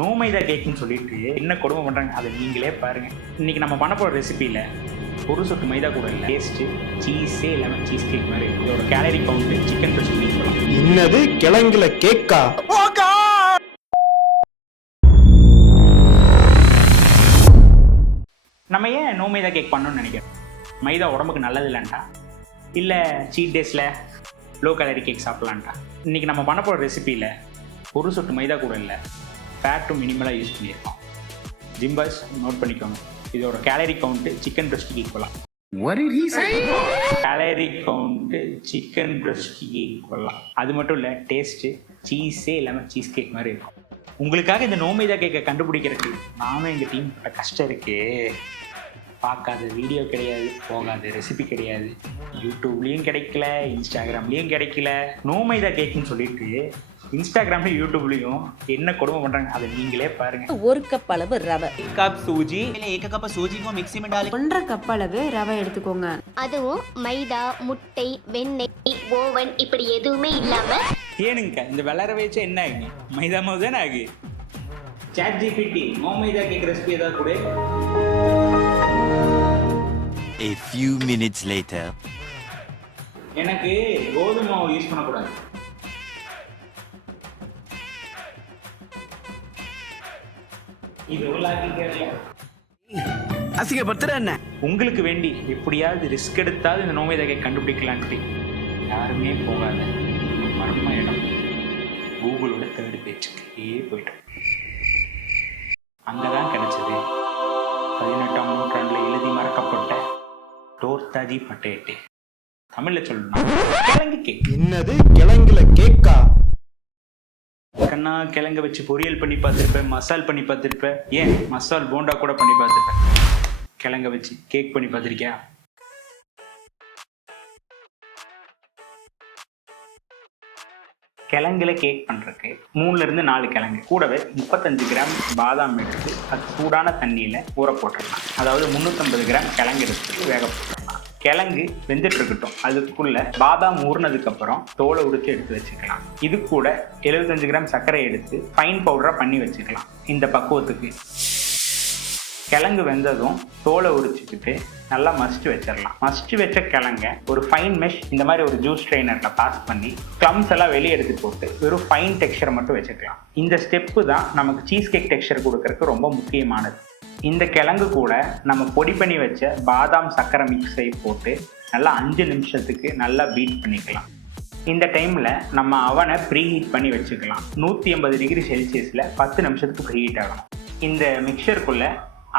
நோமைதா கேக்குன்னு சொல்லிட்டு என்ன கொடுமை பண்றாங்க அதை நீங்களே பாருங்க. இன்னைக்கு நம்ம பண்ண போற ரெசிபியில ஒரு சொட்டு மைதா கூட இல்லை, டேஸ்ட் சீஸே இல்லாமல் சீஸ் கேக் மாதிரி இருக்கும். இதோட கேலரி கவுண்ட் சிக்கன் ரெசிபி சொல்லலாம். என்னது கிழங்குல கேக்கா? நம்ம ஏன் நோ மைதா கேக் பண்ணணும்னு நினைக்கிறோம்? மைதா உடம்புக்கு நல்லது இல்லைன்ட்டா, இல்லை சீட் டேஸில் லோ கேலரி கேக் சாப்பிட்லான்ட்டா? இன்றைக்கி நம்ம பண்ண போகிற ரெசிபியில் ஒரு சொட்டு மைதா கூட இல்லை, ஃபேட்டும் மினிமலாக யூஸ் பண்ணியிருக்கோம். ஜிம்பர்ஸ் நோட் பண்ணிக்கோங்க, இதோட கேலரி கவுண்ட்டு சிக்கன் பிரஸ்ட்டுக்கு ஈக்குவலாம். கேலரி கவுண்ட்டு சிக்கன் பிரஸ்ட்டுக்கு ஈக்குவலாம். அது மட்டும் இல்லை, டேஸ்ட்டு சீஸே இல்லாமல் சீஸ் கேக் மாதிரி இருக்கும். உங்களுக்காக இந்த நோமைதா கேக்கை கண்டுபிடிக்கிறதுக்கு நானும் எங்கள் டீம் கஷ்டம் இருக்கு. பார்க்காத வீடியோ கிடையாது, போகாத ரெசிபி கிடையாது, யூடியூப்லேயும் கிடைக்கல, இன்ஸ்டாகிராம்லேயும் கிடைக்கல. நோமைதா கேக்குன்னு சொல்லிட்டு இன்ஸ்டாகிராம்லையும் யூடியூப்லேயும் என்ன கொடுமை பண்ணுறாங்க அதை நீங்களே பாருங்க. ஒரு கப் அளவு ரவை, कप सूजी, एक कप सूजी को मिक्सी में डालें। 1.5 கப் அளவு ரவை எடுத்துக்கோங்க. அதுவும் மைதா, முட்டை, வெண்ணெய், ஓவன் இப்படி எதுவுமே இல்லாம. ஏனுங்க இந்த வெள்ளர வச்சா என்ன ஆகுங்க? மைதா மாவு தானே ஆகு. சாட் ஜிபிடி நோமைதா கேக் ரெசிபி ஏதாவது கூட. A few minutes later. எனக்கு கோதுமை மாவு யூஸ் பண்ணக்கூடாது. இது அசிங்கப்படுத்துற என்ன? உங்களுக்கு வேண்டி எப்படியாவது ரிஸ்க் எடுத்தாவது இந்த நோமைதா கேக் கண்டுபிடிக்கலான்ட்டு யாருமே போகாத மர்ம இடம் கூகுளோட 3rd பேஜுக்கு போயிட்டோம். அங்கதான் கிடைச்சது 18ஆம் நூற்றாண்டுல எழுதி மறக்கப்பட்ட டோர்த்தாஜி பட்டேட்டே. தமிழ்ல சொல்லணும் கிழங்கு கேக். என்னது கிழங்குல கேக்கா? கண்ணா கிழங்க வச்சு பொரியல் பண்ணி பார்த்துருப்பேன், மசால் பண்ணி பார்த்துருப்பேன், ஏன் மசால் போண்டா கூட பண்ணி பார்த்துருப்பேன். கிழங்க வச்சு கேக் பண்ணி பார்த்துருக்கியா? கிழங்குல கேக் பண்ணுறதுக்கு 3லேருந்து 4 கிழங்கு கூடவே 35 கிராம் பாதாம் எடுத்து அது சூடான தண்ணியில் ஊற போட்டுடலாம். அதாவது 350 கிராம் கிழங்கு எடுத்து வேக போட்டுடலாம். கிழங்கு வெந்துட்டு இருக்கட்டும். அதுக்குள்ள பாதாம் ஊறினதுக்கப்புறம் தோலை உரிச்சு எடுத்து வச்சுக்கலாம். இது கூட 75 கிராம் சர்க்கரை எடுத்து ஃபைன் பவுடராக பண்ணி வச்சுக்கலாம். இந்த பக்குவத்துக்கு கிழங்கு வெந்ததும் தோலை உரிச்சுக்கிட்டு நல்லா மஸ்ட் வச்சிடலாம். மஸ்ட் வச்ச கிழங்க ஒரு ஃபைன் மெஷ் இந்த மாதிரி ஒரு ஜூஸ் ஸ்ட்ரெயினரில் பாஸ் பண்ணி க்ளம்ஸ் எல்லாம் வெளியே எடுத்து போட்டு வெறும் ஃபைன் டெக்ஸ்சரை மட்டும் வச்சுக்கலாம். இந்த ஸ்டெப்பு தான் நமக்கு சீஸ் கேக் டெக்ஸ்சர் கொடுக்கறதுக்கு ரொம்ப முக்கியமானது. இந்த கிழங்கு கூட நம்ம பொடி பண்ணி வச்ச பாதாம் சர்க்கரை மிக்ஸை போட்டு நல்லா 5 நிமிஷத்துக்கு நல்லா பீட் பண்ணிக்கலாம். இந்த டைமில் நம்ம அவனை ப்ரீஹீட் பண்ணி வச்சுக்கலாம். 180 டிகிரி செல்சியஸில் 10 நிமிஷத்துக்கு ப்ரீஹீட் ஆகணும். இந்த மிக்சருக்குள்ளே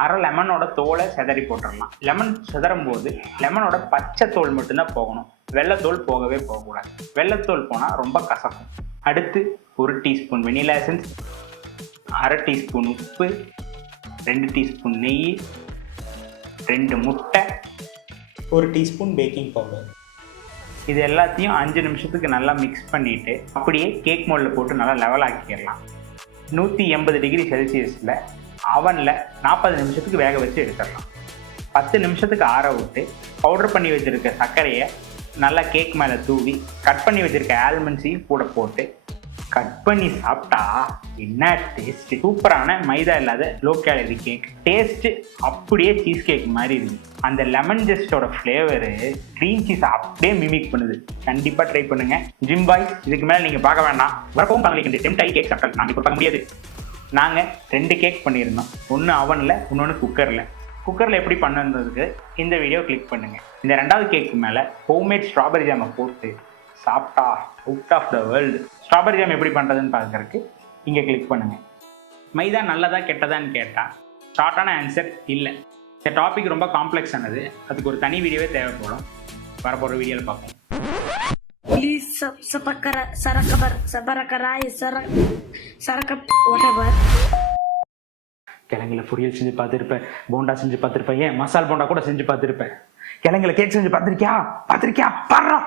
அரை லெமனோட தோலை செதறி போட்டுடலாம். லெமன் செதறும் போது லெமனோட பச்சை தோல் மட்டும்தான் போகணும், வெள்ளைத்தோல் போகவே போகக்கூடாது. வெள்ளைத்தோல் போனால் ரொம்ப கசக்கும். அடுத்து 1 டீஸ்பூன் வெனிலா எசன்ஸ், 1/2 டீஸ்பூன் உப்பு, 2 டீஸ்பூன் நெய், 2 முட்டை, 1 டீஸ்பூன் பேக்கிங் பவுடர். இது எல்லாத்தையும் 5 நிமிஷத்துக்கு நல்லா மிக்ஸ் பண்ணிவிட்டு அப்படியே கேக் மோல்டில் போட்டு நல்லா லெவல் ஆக்கிடலாம். 180 டிகிரி செல்சியஸில் அவனில் 40 நிமிஷத்துக்கு வேக வச்சு எடுத்துடலாம். 10 நிமிஷத்துக்கு ஆற விட்டு பவுடர் பண்ணி வச்சுருக்க சர்க்கரையை நல்லா கேக் மேலே தூவி கட் பண்ணி வச்சுருக்க ஆல்மண்ட்ஸையும் கூட போட்டு கட் பண்ணி சாப்பிட்டா என்ன டேஸ்ட்டு! சூப்பரான மைதா இல்லாத லோ கேலரி கேக். டேஸ்ட்டு அப்படியே சீஸ் கேக் மாதிரி இருக்குது. அந்த லெமன் ஜெஸ்டோட ஃப்ளேவரு க்ரீம் சீஸ் அப்படியே மிமிக் பண்ணுது. கண்டிப்பாக ட்ரை பண்ணுங்க ஜிம் பாய்ஸ். இதுக்கு மேலே நீங்கள் பார்க்க வேண்டாம். வரப்பவும் பரவாயில்லை, டெம்ட் ஆகி கேக் சாப்பிட்டா நாங்கள் இப்போ பார்க்க முடியாது. நாங்கள் 2 கேக் பண்ணியிருந்தோம், ஒன்று அவனில், இன்னொன்று குக்கரில். குக்கரில் எப்படி பண்ணுறதுக்கு இந்த வீடியோ கிளிக் பண்ணுங்கள். இந்த 2வது கேக்கு மேலே ஹோம்மேட் ஸ்ட்ராபெரி ஜாமை போட்டு சாப்பிட்டா out of the world. Strawberry jam எப்படி பண்ணுறதுன்னு பார்க்குறதுக்கு இங்கே கிளிக் பண்ணுங்கள். மைதா நல்லதா கெட்டதான்னு கேட்டால் ஷார்ட்டான ஆன்சர் இல்லை. இந்த டாபிக் ரொம்ப காம்ப்ளெக்ஸ் ஆனது, அதுக்கு ஒரு தனி வீடியோவே தேவைப்படும். வரப்போகிற வீடியோவில் பார்ப்போம். Please கிழங்குல பொரியல் செஞ்சு பார்த்துருப்பேன், போண்டா செஞ்சு பார்த்துருப்பேன், ஏன் மசால் போண்டா கூட செஞ்சு பார்த்துருப்பேன். கிழங்குல கேக் செஞ்சு பார்த்துருக்கியா? பாடுறா.